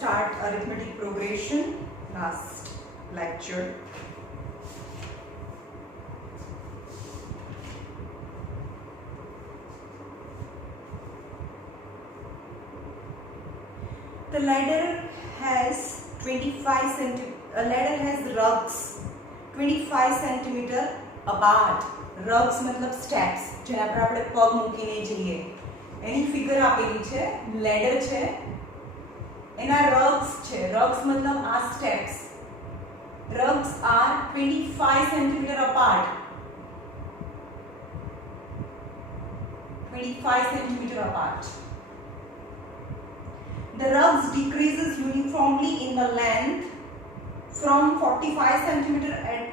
start arithmetic progression. Last lecture. The ladder has 25 centimeter. A ladder has rugs 25 centimeter apart. Rugs मतलब steps જેના પર આપણે પગ મૂકીને જઈએ એની ફિગર આપેલી છે. લેડર છે એના rugs છે. rugs मतलब આ steps. rugs are 25 centimeter apart. 25 centimeter apart. The rugs decreases uniformly in the length from 45 centimeter at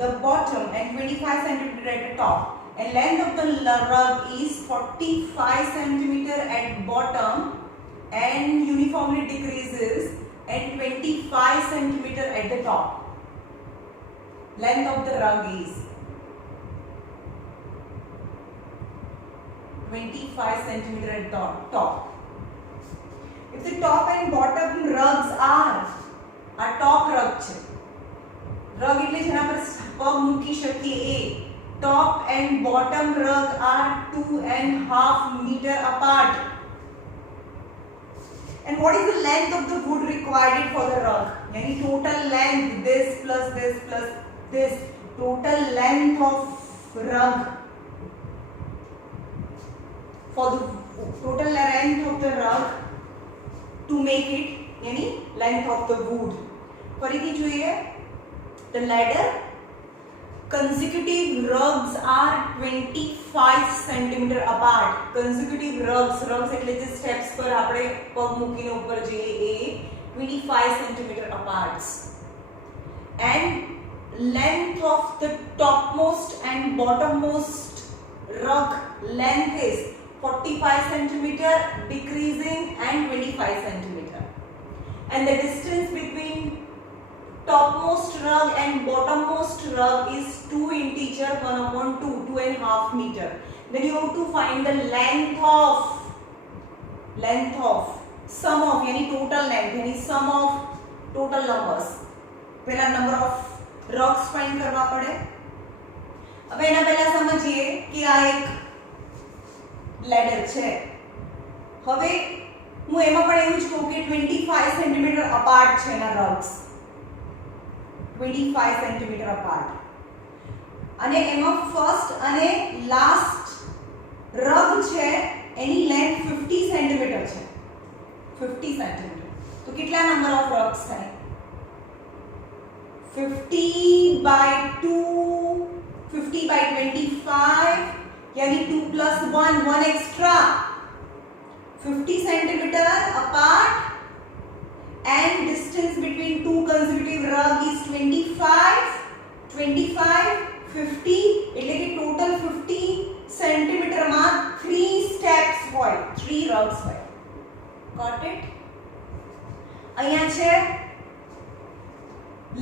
the bottom and 25 centimeter at the top. And length of the rug is 45 centimeter at bottom and uniformly decreases at 25 centimeter at the top. Length of the rug is 25 centimeter at the top. If the top and bottom rugs are a top rug છે. rug એટલે જેના પર પગ મૂકી શકીએ એ. top and bottom rug are 2.5 meter apart. And what is the length of the wood required for the rug? यानी total length this plus this plus this, total length of rug, for the total length of the rug to make it यानी length of the wood. फरीથી જોઈએ. The ladder consecutive rugs are 25 centimeter apart. Consecutive rugs એટલે જે steps પર આપણે પગ મૂકીને ઉપર જઈએ એ 25 centimeter apart. And length of the topmost and bottommost rug length is 45 centimeter decreasing and 25 centimeter. And the distance between topmost rug and bottommost rug is 2 integer 1/2, 2.5 meter. Then you have to find the length of sum of यानी total length यानी sum of total numbers. पहला number of rugs find करवा पड़े. अब एना पहला समझिए कि आ एक ladder છે. હવે હું એમાં પણ એવું જ કહું કે 25 સેન્ટીમીટર અપાર્ટ છે એના rugs. 25 centimetre apart. અને એમાં ફર્સ્ટ અને લાસ્ટ રગ છે એની લેન્થ 50 સેન્ટીમીટર છે. 50 સેન્ટીમીટર. તો કેટલા નંબર ઓફ રગ્સ થાય? 50 by 2, 50 by 25 यानी 2 plus 1 extra. 50 centimeter apart and distance between two consecutive rug is 25 50 એટલે કે total 50 centimeter માં 3 steps હોય, 3 rugs હોય. Got it? અહીંયા છે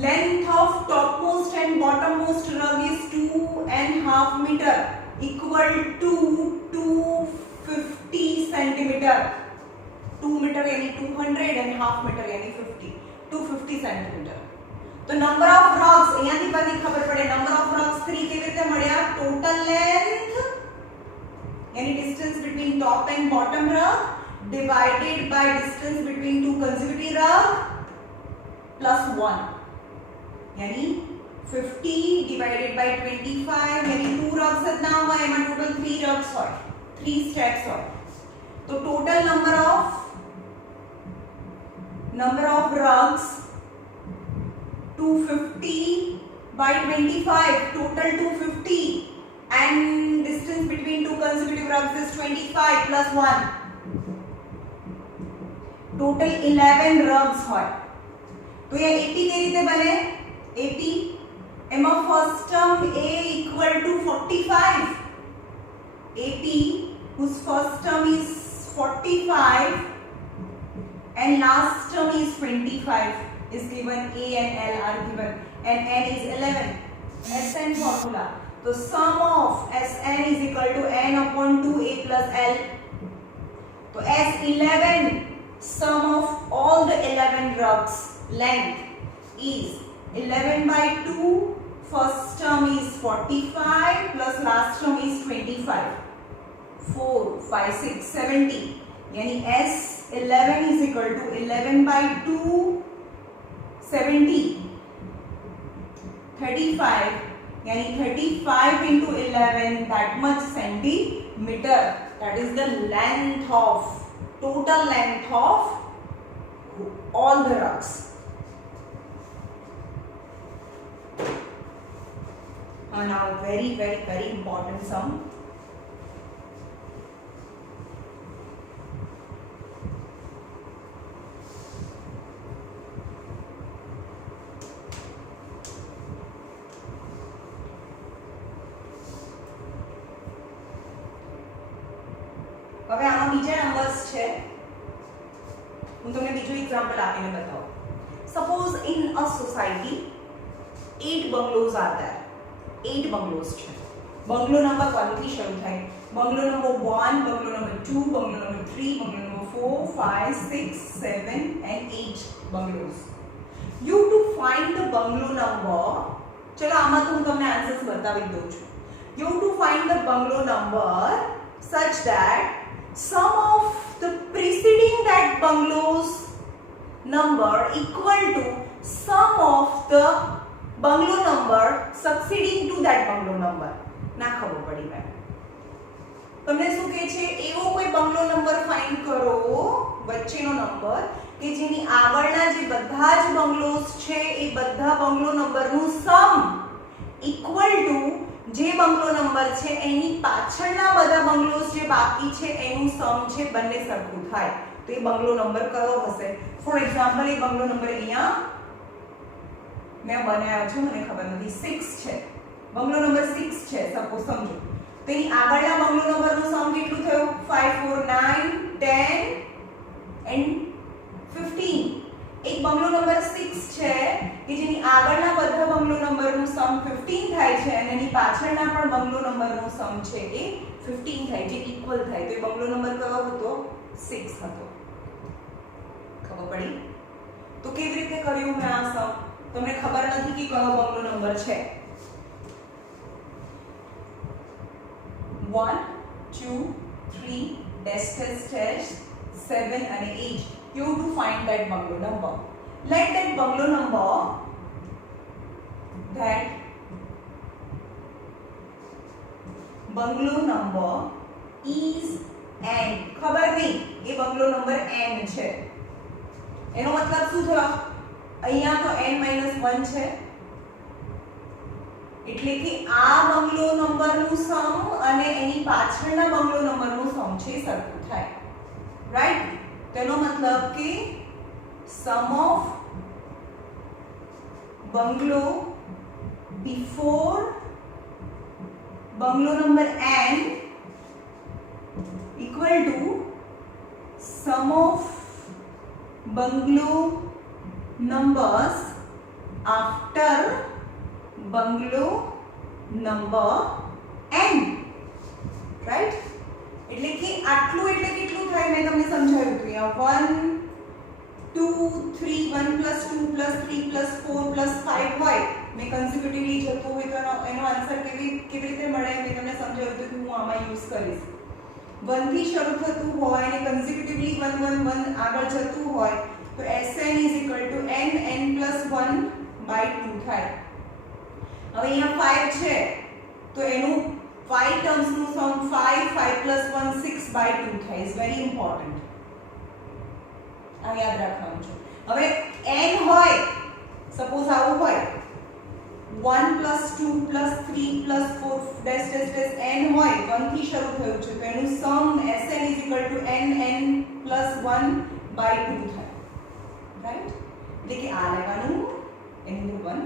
length of topmost and bottommost rug is 2.5 meter equal to 250 centimeter. 2 meter यानी 200 and half meter यानी 50. 250 centimeter. तो number of rugs અહીંયાથી પરથી ખબર પડે. number of rugs 3 કેવી રીતે મળ્યા? total length यानी distance between top and bottom rug divided by distance between two consecutive rug plus 1 यानी 50 divided by 25 यानी 2 rugs જ ના હોય એમાં total 3 rugs હોય, 3 steps હોય. तो total number of rugs 250 by 25, total 250 and distance between two consecutive rugs is 25 plus 1, total 11 rugs હોય. तो ये 80 કેવી રીતે બને? 80 એમાં first term a equal to 45. 80 whose first term is 45 and last term is 25 is given. A and L are given and n is 11. Sn formula. So sum of Sn is equal to n upon 2a plus L. So S11 sum of all the 11 rugs length is 11 by 2. First term is 45 plus last term is 25. 4, 5, 6, 70. यानी S11 is equal to 11 by 2, 70. 35. यानी 35 into 11, that much centimeter. That is the length of, total length of all the rugs. Now very important sum. હવે આનો બીજા numbers છે, હું તમને બીજું example આપીને બતાવું. Suppose in a society 8 bungalows are there. 8 bungalows છે. બંગલો નંબર 1 થી શરૂ થાય. Bungalow number 1, bungalow number 2, bungalow number 3, bungalow number 4, 5, 6, 7 and 8 bungalows. You to find the bungalow number. ચલો આમાં તો હું તમને આન્સર્સ બતાવી દઉં છું. You to find the bungalow number such that sum of the preceding that bungalow's number equal to sum of the bungalow number succeeding to that bungalow number. ના ખબર પડી મેમ. તમને શું કહે છે? એવો કોઈ બંગલો નંબર ફાઇન્ડ કરો, વચ્ચેનો નંબર કે જેની આગળના જે બધા જ બંગલોઝ છે એ બધા બંગલો નંબરનું સમ ઇક્વલ ટુ જે બંગલો નંબર છે એની પાછળના બધા બંગલોઝ જે બાકી છે એનું સમ છે બંને સરખું થાય. તો એ બંગલો નંબર કયો હશે? For example A bungalow number અહીંયા મેં બનાવ્યો છે, મને ખબર નથી, 6 છે. બંગલો નંબર 6 છે સપોઝ, સમજો. તો એની આગળના બંગલો નંબરનું સમ કેટલું થયું? 5, 4, 9, 10 and 15. એક બંગલો નંબર 6 છે કે જેની આગળના બધા બંગલો નંબરનું સમ 15 થાય છે અને એની પાછળના પણ બંગલો નંબરનું સમ છે એ 15 થાય, જે ઇક્વલ થાય. તો એ બંગલો નંબર કયો હતો? 6 હતો. ખબર પડી? તો કેવી રીતે કર્યું મેં આ સમ? તમને ખબર નથી કે કયો બંગલો નંબર છે. 1, 2, 3 dash dash dash 7 and 8. You to find that bungalow number. Let that bungalow number is n. ખબર નહીં એ બંગલો નંબર n છે. એનો મતલબ શું થયો? અહીંયા તો n-1 છે એટલે કે આ બંગલો નંબરનું સમ અને એની પાછળના બંગલો નંબરનું સમ છે સરખું થાય. રાઈટ? તેનો મતલબ કે sum of bungalow before bungalow number n equal to sum of bungalow numbers after bungalow number n. right? એટલે કે આટલું એટલે કેટલું થાય મેં તમને સમજાવ્યું હતું. અહીંયા 1 2 3 1 + 2 + 3 + 4 + 5 હોય, મેં કન્ઝિક્યુટિવલી જતો હોય તો એનો આન્સર કેવી રીતે મળે મેં તમને સમજાવ્યું હતું કે હું આમાં યુઝ કરીશ. 1 થી શરૂ થતું હોય અને કન્ઝિક્યુટિવલી 1 1 1 આગળ જતું હોય તો Sn = n n + 1/2 થાય. હવે અહીંયા 5 છે તો એનું 5 terms નું સમ 5 + 1 6/2 થાય. Is very important. આ યાદ રાખવાનું છે. હવે n હોય, સપોઝ આવું હોય 1 + 2 + 3 + 4 ડેશ ડેશ ડેશ n હોય, 1 થી શરૂ થયું છે તો એનું સમ Sn = n n + 1/2 થાય. રાઈટ? એટલે કે આ લેવાનું, એનું 1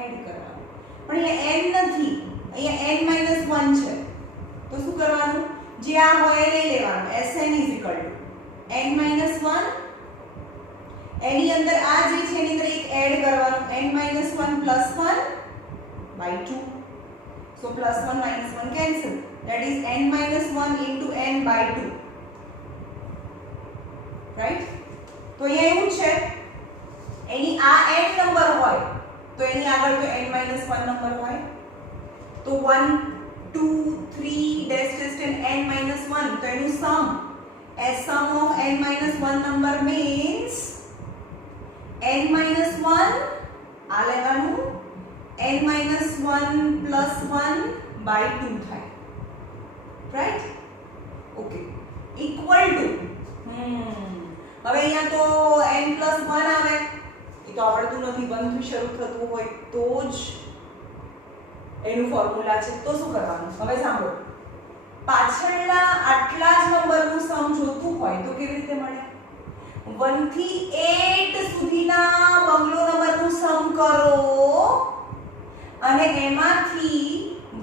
એડ કરવાનું. પણ અહીંયા n નથી, અહીંયા n-1 છે તો શું કરવાનું? જે આ હોય એ લઈ લેવાનું. Sn = n-1, એની અંદર આ જે છે એની અંદર એક એડ કરવાનું, n-1 + 1/2. so +1 - 1 cancel, that is n-1 * n/2. right? તો અહીંયા એવું છે એની આ n નંબર હોય તો એની આગળ તો n - 1 નંબર હોય તો 1 2 3 ડેશ ડેશ n - 1 તો એનું સમ as sum of n - 1 number means n - 1 આ લેવાનું n - 1 plus 1 by 2 થાય રાઈટ ઓકે ઇક્વલ ટુ હવે અહીંયા તો n plus 1 આવે એ તો આવડતું નથી 1 થી શરૂ થતું હોય તો જ એનું ફોર્મ્યુલા છે તો શું કરવાનું હવે સાંભળો પાછળના આટલા જ નંબરનું સમ જોતું હોય તો કેવી રીતે મળે 1 થી 8 સુધીના બંગલો નંબરનું સમ કરો અને એમાંથી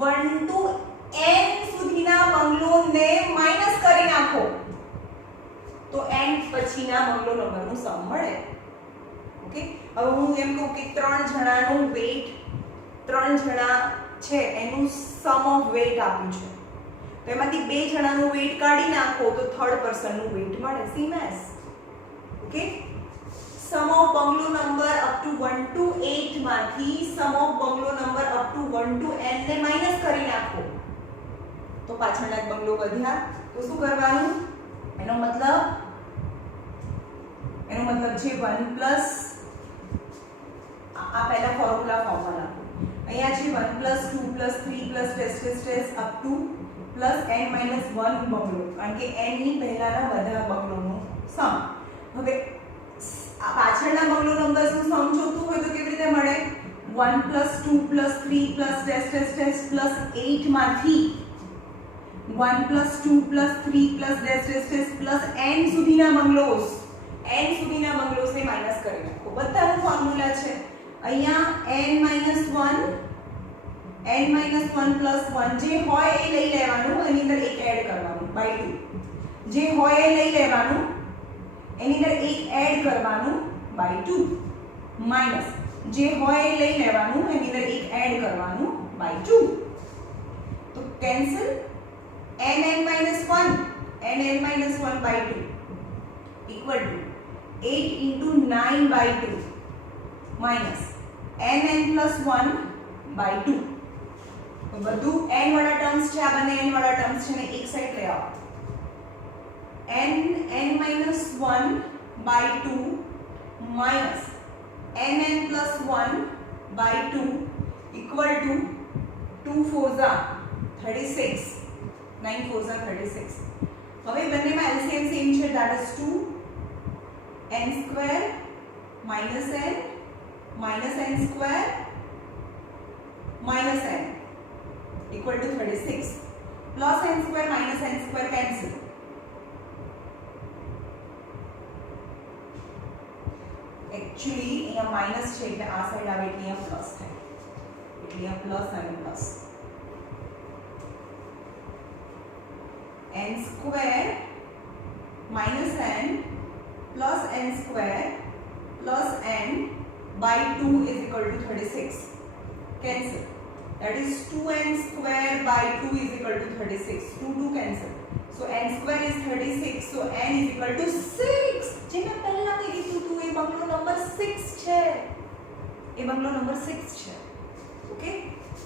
1 to n સુધીના બંગલોને માઈનસ કરી નાખો તો n પછીના બંગલો નંબરનું સમ મળે ઓકે હવે હું એમ કહું કે 3 જણાનું વેઇટ 3 જણા છે એનું સમ ઓફ વેઇટ આપ્યું છે તો એમાંથી 2 જણાનું વેઇટ કાઢી નાખો તો થર્ડ પર્સનનું વેઇટ મળે same as okay sum of bungalow number up to 1 to 8 માંથી sum of bungalow number up to 1 to n ને માઈનસ કરી નાખો તો પાછળના બંગલો વધ્યા તો શું કરવાનું એનો મતલબ છે 1 પ્લસ આ પહેલા ફોર્મ્યુલા ફોર્મમાં નાખો અહીંયા છે 1 plus 2 plus 3 plus test up to plus n - 1 બંગલો કારણ કે n ની પહેલાના બધા બંગલોનો સમ હવે આ પાછળના બંગલો નંબર્સનું સમ જોતું હોય તો કેવી રીતે મળે 1 plus 2 plus 3 plus test plus 8 માંથી 1 plus 2 plus 3 plus test plus n સુધીના બંગલોસ ને માઈનસ કરી નાખો બધાનું ફોર્મ્યુલા છે અહીંયા n - 1 પ્લસ 1 જે હોય એ લઈ લેવાનું એની અંદર એક એડ કરવાનું બાય 2 જે હોય એ લઈ લેવાનું એની અંદર એક એડ કરવાનું બાય 2 માઈનસ જે હોય એ લઈ લેવાનું એની અંદર એક એડ કરવાનું બાય 2 તો cancel n - 1 by 2 equal to 8 into 9 by 2 minus n plus 1 by 2 તો બધું n વાળા ટર્મ્સ છે આ બંને n વાળા ટર્મ્સ છે ને એક સાઈડ લઈ આવો n minus 1 by 2 minus n plus 1 by 2 equal to 2 4s are 36 9 4s are 36 હવે બંનેમાં LCM સેમ છે that is 2 n square minus n square minus n equal to 36 plus n square minus n square cancel actually અહીંયા minus છે એટલે આ side આવે એટલે અહીંયા પ્લસ થાય એટલે અહીંયા પ્લસ અને plus n square minus n plus n square plus n by 2 is equal to 36 cancel that is 2n square by 2 is equal to 36 2 cancel so n square is 36 so n is equal to 6 જે મેં પહેલા કીધું હતું એ બંગલો number 6 છે એ બંગલો number 6 છે okay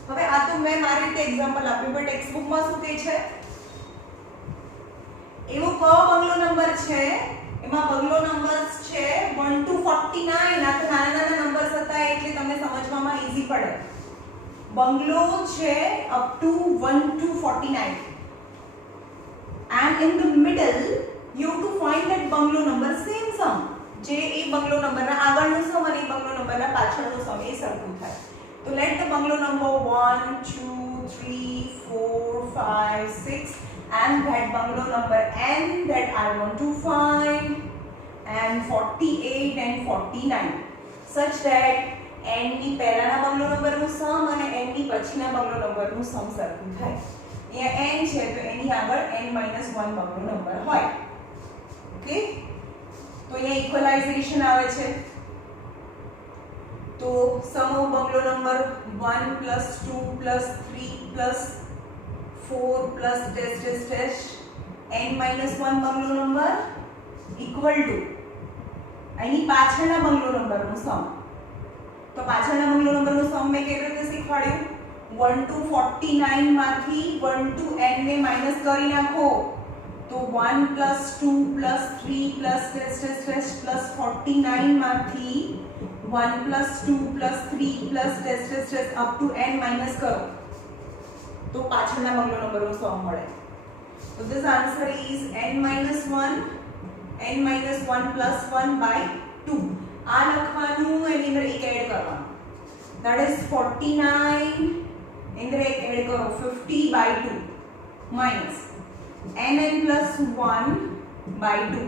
હવે આ તો મેં મારી રીતે એક્ઝામ્પલ આપ્યું પણ ટેક્સ્ટ બુકમાં શું કહે છે એવો કયો બંગલો નંબર છે એમાં બંગલો નંબર્સ છે 1 to 49 આ તો નાના નાના નંબર્સ હતા એટલે તમને સમજવામાં ઈઝી પડે બંગલો છે up to 1 to 49 and in the middle you have to find that bungalow number same sum જે એ બંગલો નંબરના આગળનું સમ અને એ બંગલો નંબરના પાછળનું સમ એ સરખું થાય તો late the bungalow number 1 2 3 4 5 6 and that bungalow number n that I want to find and 48 and 49 such that n ની પહેલાના બંગલો નંબરનું સમ અને n ની પછીના બંગલો નંબરનું સમ સરખું થાય અહીંયા n છે તો એની આગળ n - 1 બંગલો નંબર હોય ઓકે તો અહીંયા ઇક્વલાઇઝેશન આવે છે તો સમ of bungalow number 1 plus 2 plus 3 plus 4 plus dash n - 1 bungalow number equal to એની પાછળના બંગલો નંબરનું સમ. તો પાછળના બંગલો નંબરનું સમ મેં કેવી રીતે શીખવાડ્યું? 1 to 49 માંથી 1 to n ને માઈનસ કરી નાખો. તો 1 plus 2 plus 3 plus plus 49 માંથી 1 plus 2 plus 3 plus up to n minus करो तो પાછળના બંગલો નંબરનો સમ મળે. So this answer is n minus 1 plus 1 by 2. આ લખવાનું એની અંદર એક એડ કરવાનું. That is 49 અંદર એક એડ કરો 50 by 2 minus n plus 1 by 2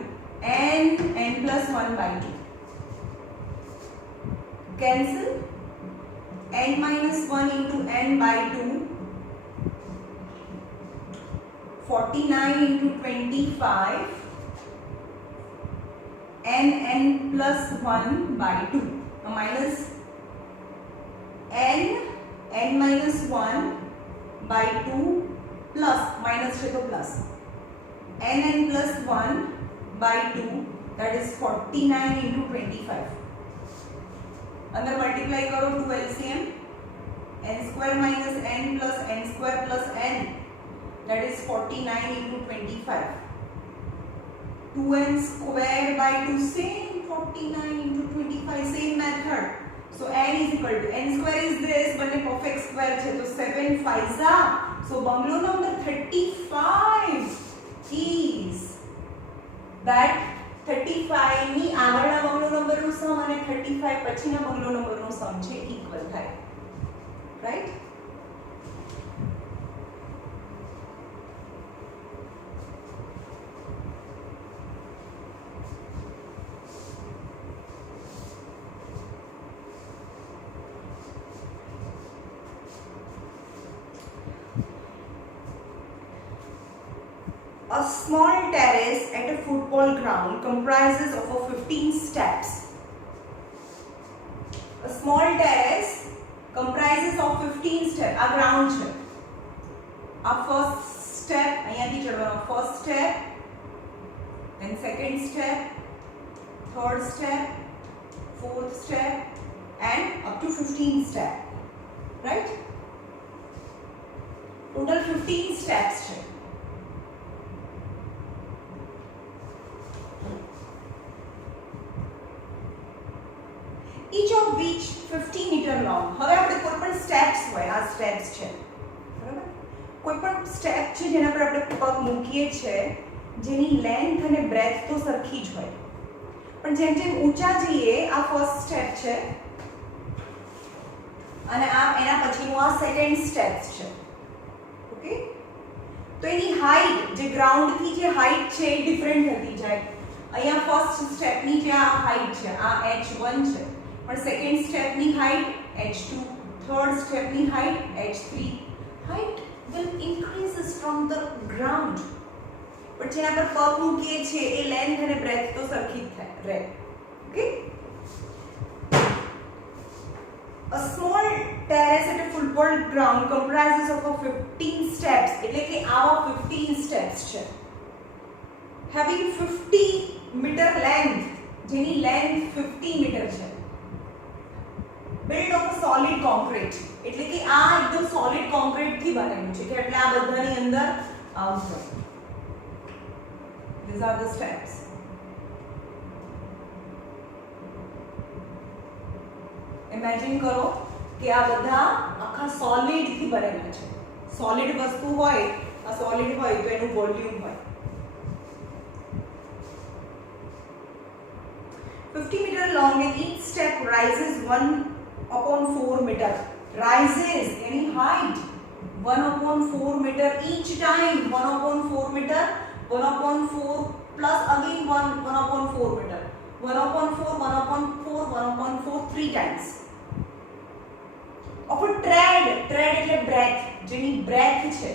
n plus 1 by 2 cancel n minus 1 into n by 2 49 into 25 n plus 1 by 2 minus n minus 1 by 2 plus minus है तो plus n plus 1 by 2 that is 49 into 25 अंदर multiply करो 2 LCM n square minus n plus n square plus n that is 49 into 25 2n square by 2 same 49 into 25 same method. So n is equal to n square is this but the perfect square है तो 7 5s are. So bungalow number 35 is that 35 ની આગળના બંગલો નંબરનું સમ અને 35 પછીના બંગલો નંબરનું સમ છે equal થાય. Right? A small terrace at a football ground comprises of 15 steps. A small terrace comprises of 15 steps. A ground છે. A first step અહીંયાથી ચડવાનો first step, then second step, third step, fourth step and up to 15 step. Right? Total 15 steps છે. each of which 50 meter long. હવે આપણે કોઈ પણ steps હોય, આ steps છે બરાબર, કોઈ પણ સ્ટેપ છે જેના પર આપણે પગ મૂકીએ છે જેની લેન્થ અને બ્રેથ તો સરખી જ હોય પણ જેમ જેમ ઊંચા જઈએ આ ફર્સ્ટ સ્ટેપ છે અને આ એના પછીનું આ સેકન્ડ સ્ટેપ્સ છે. ઓકે, તો એની હાઈટ જે ગ્રાઉન્ડ થી જે હાઈટ છે એ ડિફરન્ટ થતી જાય. અહીંયા ફર્સ્ટ સ્ટેપ ની જે આ હાઈટ છે આ h1 છે પણ સેકન્ડ સ્ટેપ ની હાઈટ h2, થર્ડ સ્ટેપ ની height h3. Height will increases from the ground પણ જેના પર પગ મૂકીએ છે એ લેન્થ અને બ્રેથ તો સરખી જ રહે. Okay, a small terrace at a football ground comprises of 15 steps એટલે કે આવા 15 steps છે having 50 meter length જેની length 50 meter છે. built of a solid concrete એટલે કે આ એકદમ solid concrete થી બનેલું છે કે એટલે આ બધાની અંદર આવશે. these are the steps. Imagine કરો કે આ બધા આખા સોલિડ થી બનેલા છે. સોલિડ વસ્તુ હોય, આ સોલિડ હોય તો એનું વોલ્યુમ હોય. 50 meter long and each step rises 1/4 meter. Rises any height 1/4 meter each time. 1/4 meter, 1/4 plus again 1/4 meter. 1/4, 1/4, 1/4 3 times. Of a tread એટલે breadth જેની breadth છે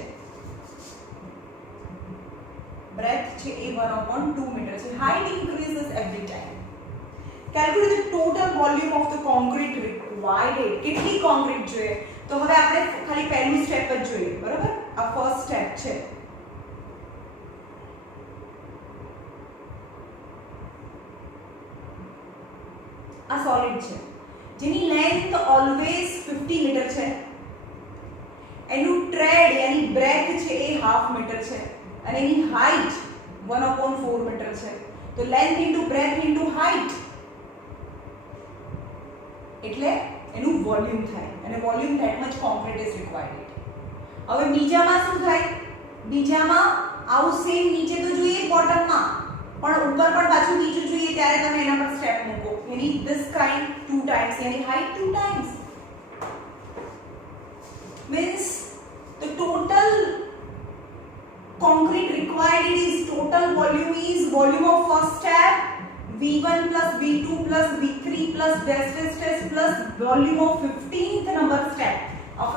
એ 1/2 meter છે. Height increases every time. Calculate the total volume of the concrete required. કેટલી concrete જોઈએ તો હવે આપણે ખાલી પહેલું સ્ટેપ જ જોઈએ બરાબર. આ ફર્સ્ટ સ્ટેપ છે. આ સોલિડ છે જેની લેન્થ ઓલવેઝ 50 મીટર છે, એનું ટ્રેડ યાની બ્રેથ છે એ હાફ મીટર છે અને એની હાઈટ 1/4 મીટર છે. તો length into breadth into height એટલે એનું વોલ્યુમ થાય અને volume that much concrete is required. હવે બીજામાં શું થાય? બીજામાં આવું સેમ નીચે તો જોઈએ બોટમમાં, પણ ઉપર પણ પાછું નીચું જોઈએ ત્યારે તમે એના પર સ્ટેપ મૂકો. યાની ધીસ કાઇન્ડ 2 ટાઈમ્સ યાની height 2 times means the total concrete required is total volume is volume of first step V1 plus V2 plus V3 plus dash dash dash plus volume of 15th number step.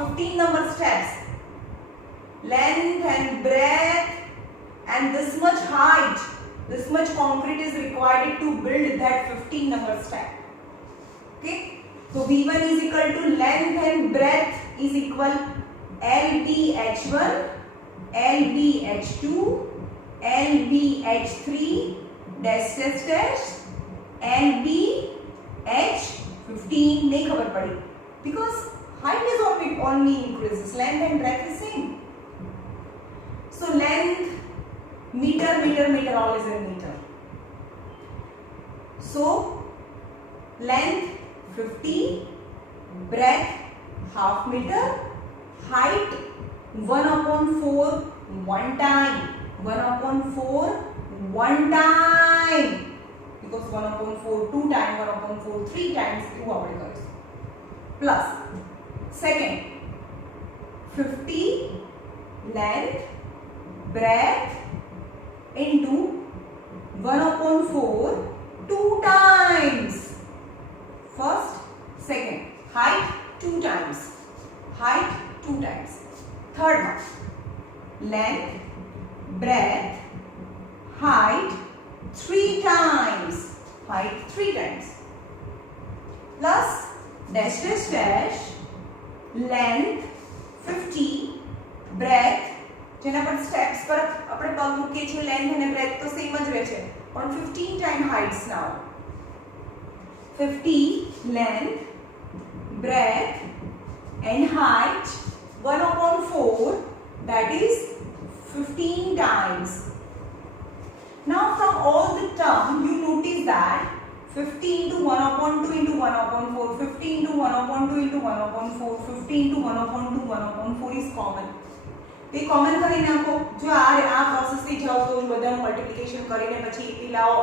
15 number steps, length and breadth and this much height, this much concrete is required to build that 15 number step. Okay, so V1 is equal to length and breadth is equal LBH1 LBH2 LBH3 dash dash dash LBH15 नहीं खबर पड़ी because height is only increases, length and breadth is same. So length meter meter meter all is in meter. So length 50, breadth half meter, height 1/4 one time, 1/4 one time because 1/4 2 times, 1/4 3 times એવું આપણે કરીશું. Plus second 50 length breadth into 1/4 2 times. First second height 2 times, height 2 times. Third one length breadth height 3 times, height 3 times plus dash dash dash length 50 breadth જેના પર steps પર આપણે પગ મૂકીએ છીએ લેન્થ અને બ્રેથ તો સેમ જ રહે છે પણ 15 time heights now 50 length breadth and height 1/4 that is 15 times. Now from all the term you notice that 50 into 1/2 into 1/4, 50 into 1/2 into 1/4, 50 into 1/2 1/4 is common. તે કોમન કરી નાખો. જો આ પ્રોસેસ થી જાઓ તો બધાનું મલ્ટીપ્લિકેશન કરીને પછી એ લાવો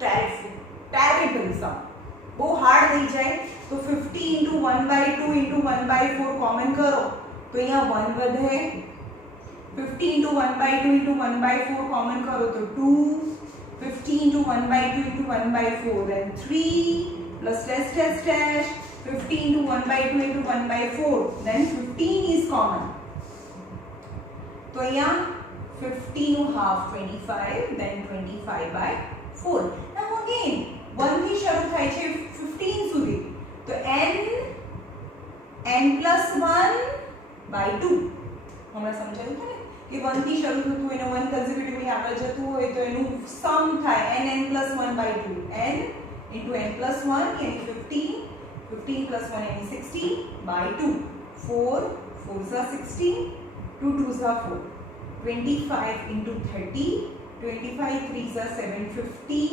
ટેરેબલ સમ બહુ હાર્ડ થઈ જાય. તો 50 into 1/2 into 1/4 કોમન કરો તો અહીંયા 1 વધે. 50 into 1/2 into 1/4 common करो तो 2, 50 into 1/2 into 1/4 then 3 plus dash dash dash 50 into 1/2 into 1/4 then 15 is common. तो यहाँ 50 નું half 25 then 25/4. Now again 1 થી શરૂ થાય છે 15 સુધી તો n plus 1/2 હમણાં સમજાયું હતું ને કે 1 થી શરૂ થતું હોય ને 1 કન્ઝિક્યુટિવલી આગળ જતું હોય તો એનું સમ થાય n plus 1/2 n into n plus 1 यानी 15 15 plus 1 यानी 60/2 4 4s are 60 2 2s are 4 25 into 30 25 3s are 750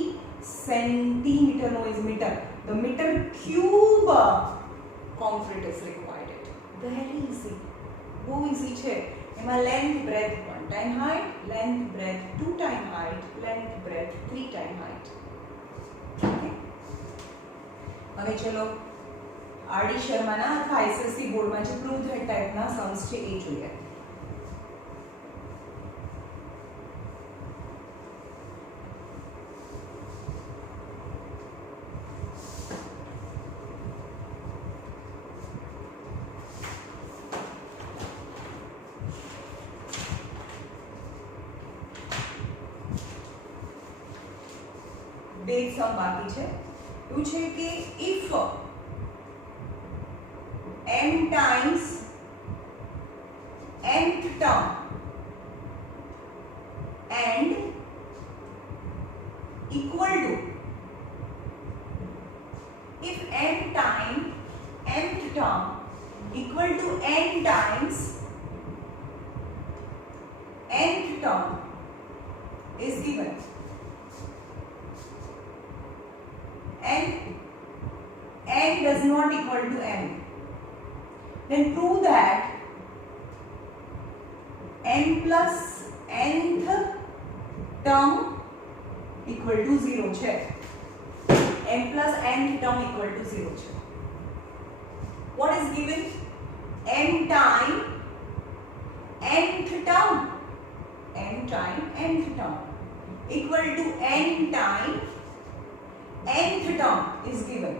centimeter no is meter. The meter cube concrete is required. Very easy. How easy છે. એમાં length breadth 1 time height, length breadth 2 time height, length breadth 3 time height. Okay. હવે ચલો RD શર્માના અથવા ICSE બોર્ડમાં જે blue thread ટાઈપના Sam's છે એ જોઈએ. બે સમ બાકી છે. એવું છે કે if m times nth term and equal to equal to n times nth term is given. N does not equal to m. Then prove that n plus nth term equal to 0 છે. n plus nth term equal to 0 છે. What is given? n time nth term. n time nth term equal to n time nth term is given.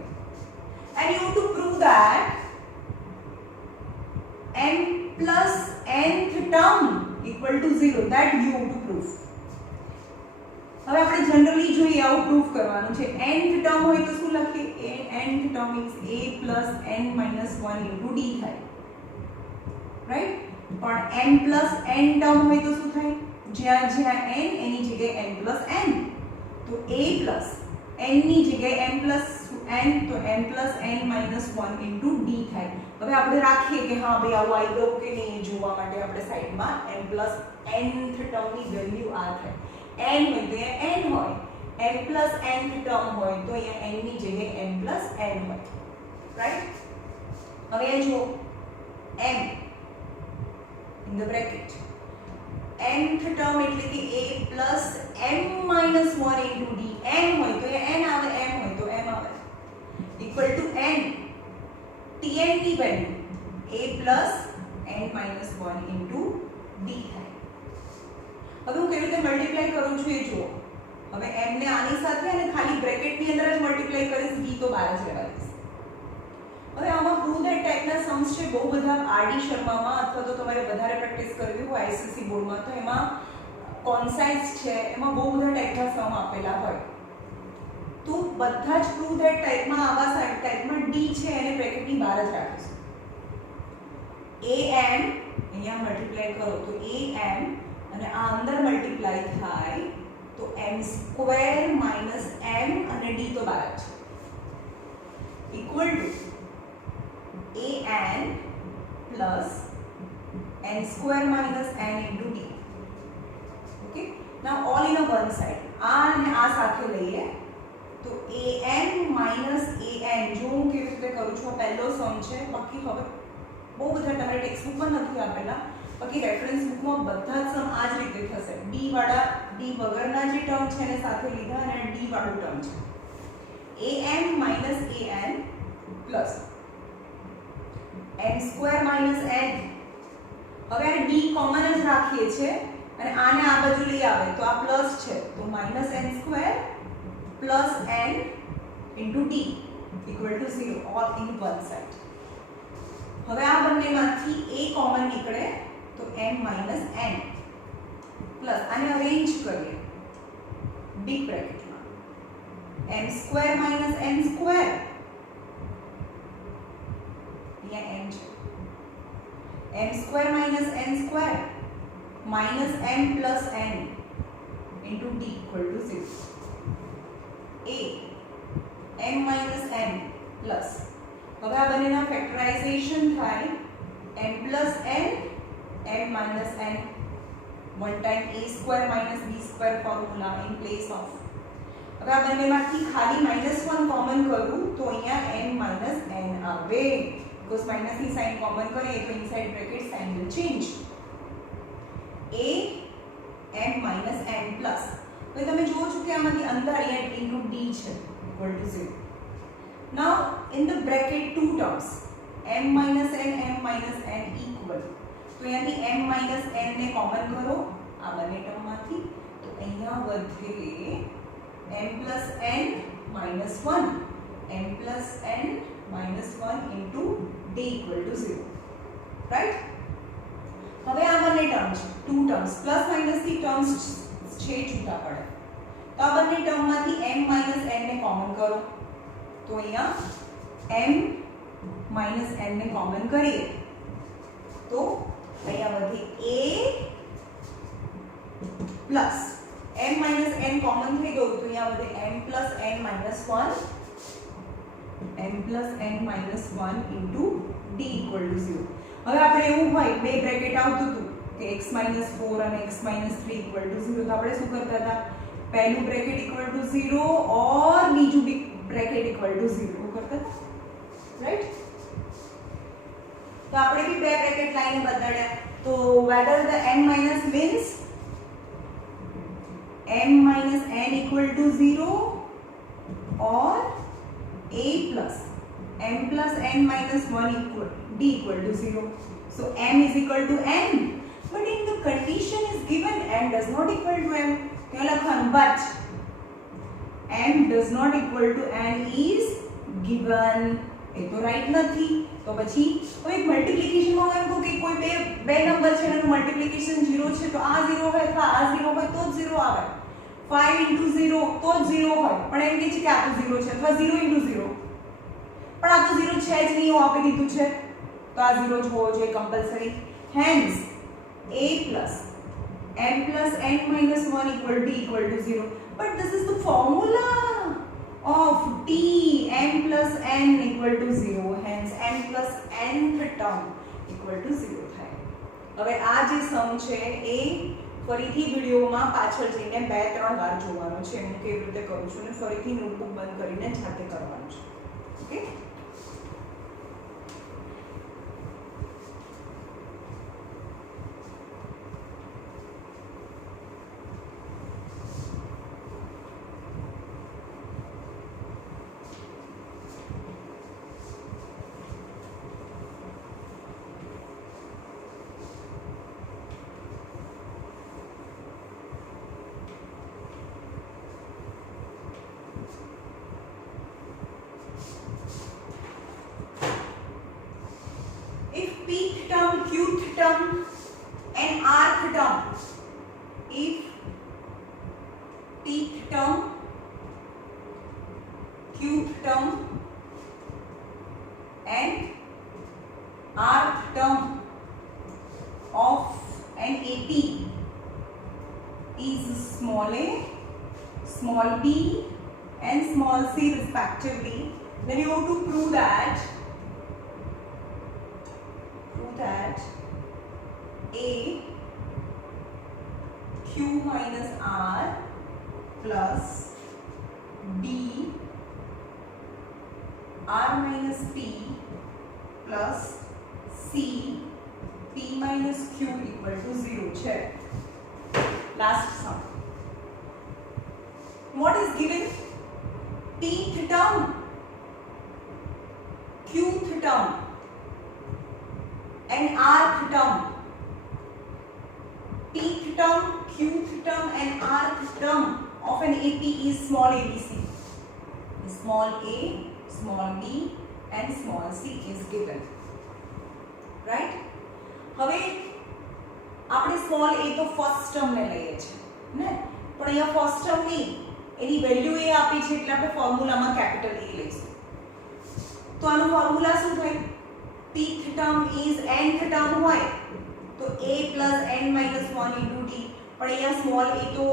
And you have to prove that n plus nth term equal to 0. That you have to prove. હવે આપણે generally જોઈએ આવું proof કરવાનું છે. nth term હોય તો શું લખીએ? nth term means a plus n minus 1 into d થાય, રાઈટ? પણ n plus n ટર્મ હોય તો શું થાય? જ્યાં જ્યાં n એની જગ્યાએ n plus n, તો a plus n ની જગ્યાએ n plus n, તો n plus n minus 1 into d થાય. હવે આપણે રાખીએ કે હા ભાઈ આવું આવી ગયું કે નહીં જોવા માટે આપણે સાઈડમાં n plus nth ટર્મની વેલ્યુ આ થાય. n હોય તો અહીંયા n હોય, n plus nth ટર્મ હોય તો અહીંયા n ની જગ્યાએ n plus n હોય, રાઈટ? હવે એ જો m in the bracket nth term એટલે કે a plus m minus 1 into d. n હોય તો અહીંયા n આવે, m હોય તો m આવે, equal to n tn ની value a plus n minus 1 into d થાય. હવે હું કેવી રીતે મલ્ટીપ્લાય કરું છું એ જુઓ. હવે m ને આની સાથે અને ખાલી બ્રેકેટની અંદર જ મલ્ટીપ્લાય કરીશ, d તો બહાર જ રહેવા દઈશ. હવે આમાં પ્રૂવ ધેટ ટાઈપના સમ્સ છે બહુ બધા. આરડી શર્મામાં અથવા તો તમારે વધારે પ્રેક્ટિસ કરવી હોય આઈસીસી બોર્ડમાં તો એમાં કોન્સાઇઝ છે, એમાં બહુ બધા ટાઈપના સમ આપેલા હોય. તો બધા જ પ્રૂવ ધેટ ટાઈપમાં આવા ટાઈપમાં d છે એને બ્રેકેટની બહાર જ રાખીશું. am અહીંયા મલ્ટીપ્લાય કરો તો am અને આ અંદર મલ્ટીપ્લાય થાય તો m સ્ક્વેર માઈનસ m અને d તો બહાર છે, equal to an plus n square minus n into d. Okay, now all in a one side. આ અને આ સાથે લઈએ તો an માઈનસ an. જો હું કેવી રીતે કરું છું, પહેલો સમ છે. બાકી હવે બહુ બધા તમારે ટેક્સ્ટબુકમાં નથી આપેલા, બાકી રેફરન્સ બુકમાં બધા જ સમ આ જ રીતે થશે. d વાળા, d વગરના જે ટર્મ છે એને સાથે લીધા અને d વાળું ટર્મ છે. am minus an plus n square minus n. હવે આ d કોમન જ રાખીએ છે અને આને આ બાજુ લઈ આવે તો આ પ્લસ છે તો minus n square plus n into d equal to 0 all in one side. હવે આ બંનેમાંથી a કોમન નીકળે તો m minus n પ્લસ આને અરેન્જ કરીએ બિગ બ્રેકેટમાં m square minus n square, અહીંયા m છે, m square minus n square minus m plus n into d equal to 0. a m minus n plus હવે આ બંનેના ફેક્ટરાઇઝેશન થાય m plus n m minus n one time a square minus b square formula in place of. હવે આ બંનેમાંથી ખાલી -1 common કરું તો અહીંયા m minus n આવે, because માઈનસ ની સાઇન કોમન કરીએ તો inside bracket sign will change. a m minus n plus હવે તમે જુઓ છો કે આમાંથી અંદર અહીંયા into d છે equal to 0. Now in the bracket two terms m minus n equal, તો અહીંયાથી m minus n ને કોમન કરો આ બંને ટર્મમાંથી તો અહીંયા વધે m plus n minus 1 m plus n minus 1 into d equal to 0, right? હવે આ બંને ટર્મ છે, two terms પ્લસ માઈનસ થી ટર્મ્સ છે છૂટા પડે તો આ બંને ટર્મમાંથી m minus n ને કોમન કરો તો અહીંયા m minus n ને કોમન કરીએ તો અહીંયા વધે a plus m minus n common થઈ ગયું તો અહીંયા વધે m plus n minus 1 m plus n minus 1 into d d equal to 0. હવે આપણે એવું હોય બે બ્રેકેટ આવતું હતું કે x - 4 અને x - 3 equal to 0 તો આપણે શું કરતા હતા પહેલું બ્રેકેટ equal to 0 और બીજું બ્રેકેટ equal to 0 કરતા હતા રાઈટ. તો આપણે भी બે બ્રેકેટ લાઈને બતાડ્યા તો whether the n minus means m minus n equal to 0 or a plus m plus n minus 1 equal d equal to 0. So m is equal to n, but in the condition is given m does not equal to m. क्या લખવાનું but m does not equal to n is given. એ તો right નથી. તો પછી હવે multiplication માં એમ કહું કે કોઈ બે નંબર છે એનું મલ્ટીપ્લિકેશન 0 છે તો આ 0 હોય અથવા આ 0 હોય તો જ 0 આવે. 5 * 0 તો જ 0 હોય પણ એમ કહે છે કે આ તો 0 છે અથવા 0 * 0 પણ આ તો 0 છે જ નહીં એવું આપી દીધું છે તો આ 0 જ હોવો જોઈએ compulsory. Hence a plus m plus n minus 1 equal d equal to 0. But this is the formula of t m plus n equal to 0. Hence m plus nth term equal to 0 થાય. હવે આ જે સમ છે એ ફરીથી વિડિયોમાં પાછળ જઈને 2-3 વાર જોવાનો છે હું કેવી રીતે કરું છું અને ફરીથી નોટબુક બંધ કરીને જાતે કરવાનું છે. Okay. Pth term, qth term and rth term. If pth term, qth term and rth term of an AP is small a, small b and small c respectively, then you have to prove that a q minus r plus b r minus p plus c p minus q equal to 0 છે. Last sum. What is given? Pth term, qth term and rth term. Pth term, qth term and rth term of an AP is small abc. Small a, small b and small c is given. Right? હવે આપણે small a તો first term ને લઈએ છે ને પણ અહીંયા first term નહીં એની વેલ્યુ એ આપી છે એટલે આપણે ફોર્મ્યુલામાં કેપિટલ A લઈશું. તો આનું ફોર્મ્યુલા શું થાય? pth term is nth term હોય તો a plus n minus 1 into d પણ અહીંયા small a તો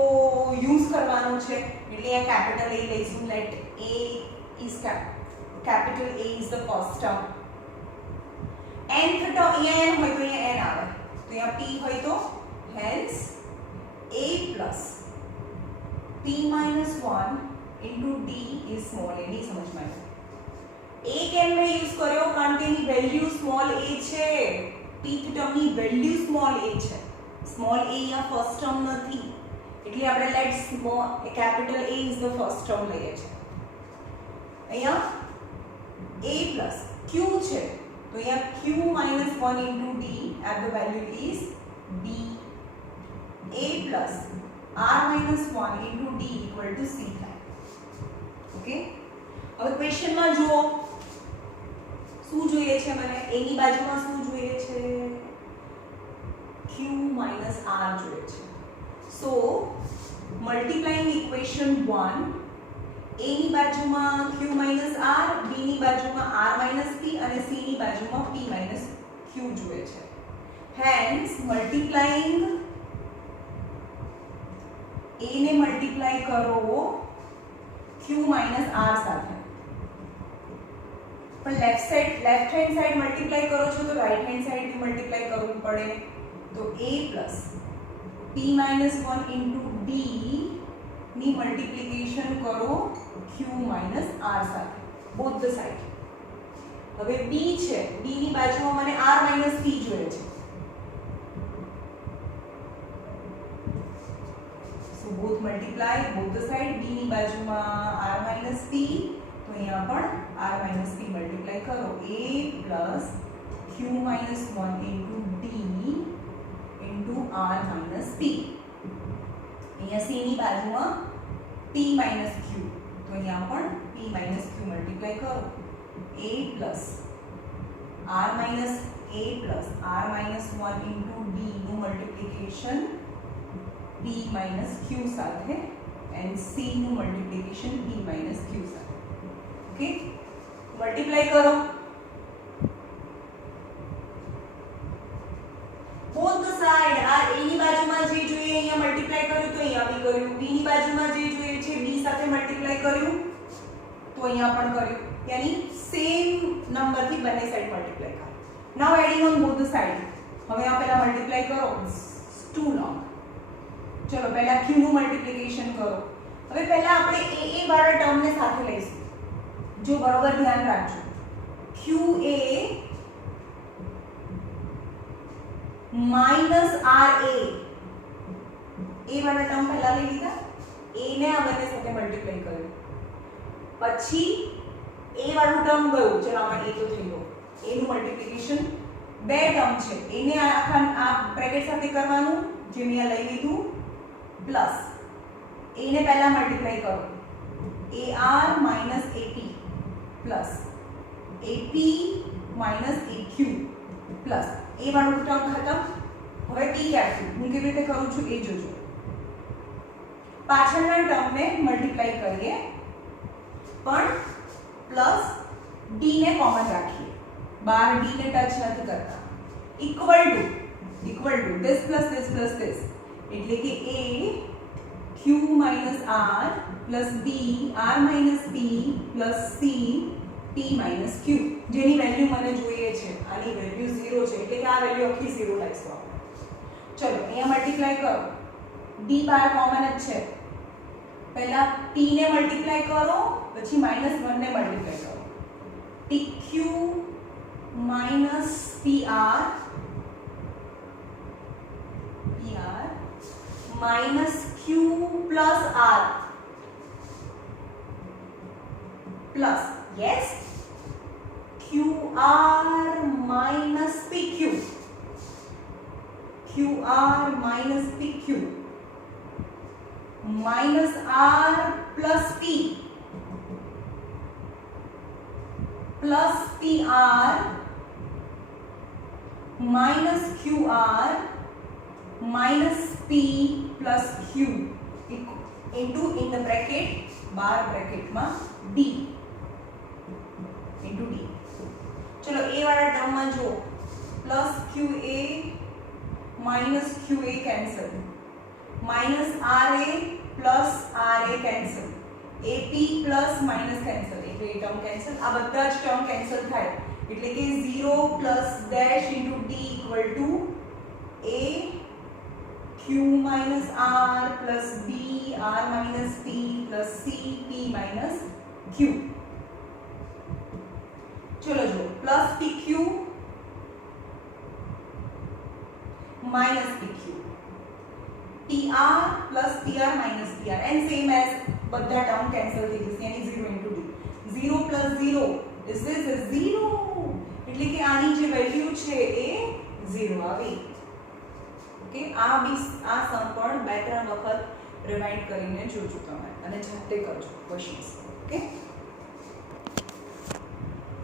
યુઝ કરવાનો છે એટલે અહીંયા capital A લઈશું. Let a is capital A is the first term. nth term અહીંયા n હોય તો અહીંયા n આવે તો અહીંયા p હોય તો hence a plus p minus 1 into d is small a. ની સમજમાં આવે a કેમ મેં યુઝ કર્યો કારણ કે એની વેલ્યુ સ્મોલ a છે. pth ટર્મ ની વેલ્યુ સ્મોલ a છે. સ્મોલ a અહીંયા ફર્સ્ટ ટર્મ નથી એટલે આપણે let small capital A is the first term લઈએ છે. અહીંયા a plus q છે તો અહીંયા q minus 1 into d at the value is b. a plus r minus 1 into d equal to c થાય. ઓકે. હવે ક્વેશ્ચનમાં જુઓ શું જોઈએ છે મને a ની બાજુમાં શું જોઈએ છે q minus r જોઈએ છે. સો મલ્ટીપ્લાઇંગ ઇક્વેશન 1 a ની બાજુમાં q minus r b ની બાજુમાં r minus p અને c ની બાજુમાં p minus q જોઈએ છે. હેન્સ મલ્ટીપ્લાઇંગ a ને મલ્ટીપ્લાય કરો q minus r સાથે પણ લેફ્ટ હેન્ડ સાઈડ મલ્ટીપ્લાય કરો છો તો રાઈટ હેન્ડ સાઈડ બી મલ્ટીપ્લાય કરવું પડે. તો a plus p minus 1 into d ની મલ્ટીપ્લિકેશન કરો q માઇનસ r સાથે બોથ ધ સાઈડ. હવે b છે, b ની બાજુમાં મને r માઇનસ p જોઈએ છે. So both multiply both the side. b ની બાજુમાં r માઇનસ p, તો અહીંયા પણ r માઇનસ p મલ્ટીપ્લાય કરો. a plus q minus 1 into d into r minus p. અહીંયા c ની બાજુમાં p માઇનસ q, તો અહીંયા પણ p માઇનસ q મલ્ટીપ્લાય કરો. a plus r minus 1 into d નું મલ્ટીપ્લિકેશન p માઇનસ q સાથે એન્ડ c નું મલ્ટીપ્લિકેશન p માઇનસ q સાથે. ઓકે, મલ્ટીપ્લાય કરો બોથ ધ સાઈડ. આ a ની બાજુમાં જે જોઈએ અહીંયા મલ્ટીપ્લાય કર્યું તો અહીંયા બી કર્યું. b ની બાજુમાં જે જોઈએ છે b સાથે મલ્ટીપ્લાય કર્યું તો અહીંયા પણ કર્યું. યાની સેમ નંબર થી બંને સાઈડ મલ્ટીપ્લાય કરો. Now adding on both the side. હવે આ પહેલા મલ્ટીપ્લાય કરો, ટુ લોંગ. ચલો પહેલા q નું મલ્ટીપ્લિકેશન કરો. હવે પહેલા આપણે a વાળા ટર્મને સાથે લઈશું. જો બરોબર ધ્યાન રાખજો, qa માઈનસ ra, a વાળા ટર્મ પહેલા લઈ લીધા, a ને આ બંને સાથે મલ્ટીપ્લાય કર્યું, પછી a વાળું ટર્મ ગયું. ચલો આમાં a તો થઈ ગયો. a નું મલ્ટીપ્લિકેશન બે ટર્મ છે, a ને આ બ્રેકેટ સાથે કરવાનું જે મેં આ લઈ લીધું, પ્લસ a ને પહેલા મલ્ટીપ્લાય કરો, ar minus ap plus ap minus aq plus a વાળું ટર્મ ખતમ. હવે p ક્યાંથી હું કેવી રીતે કરું છું એ જોજો. પાછળના ટર્મને મલ્ટીપ્લાય કરીએ પણ પ્લસ d ને કોમન રાખીએ, બાર d ને ટચ નથી કરતા. Equal to this plus this એટલે કે a q minus r plus b r minus p plus c p minus q, જેની વેલ્યુ મને જોઈએ છે. આની વેલ્યુ 0 છે એટલે કે આ વેલ્યુ આખી 0 લાગશે આપણે. ચલો અહીંયા મલ્ટીપ્લાય કરો, d બાર કોમન જ છે. પહેલા p ને મલ્ટીપ્લાય કરો, પછી -1 ને મલ્ટીપ્લાય કરો. pq minus pr minus q plus r plus yes qr minus pq minus r plus p plus pr minus qr minus p plus q into in the bracket bar bracket માં d into d. चलो a वाला term में जो plus qa minus qa cancel, minus ra plus ra cancel, ap plus minus cancel એટલે એ term cancel. આ બધા જ term cancel થાય એટલે કે 0 plus dash into d equal to a q minus r plus b r minus p plus c p minus q. चलो जो plus pq minus pq, pr plus pr minus pr and same as બધા term cancel થઈ જશે यानी 0 into d. 0 plus 0 this is a 0 એટલે કે આની જે વેલ્યુ છે એ 0 આવી. ઓકે, આ સમ પણ બે ત્રણ વખત રિમાઇન્ડ કરીને જોજો તમે અને જાતે કરજો ક્વેશ્ચન્સ. ઓકે.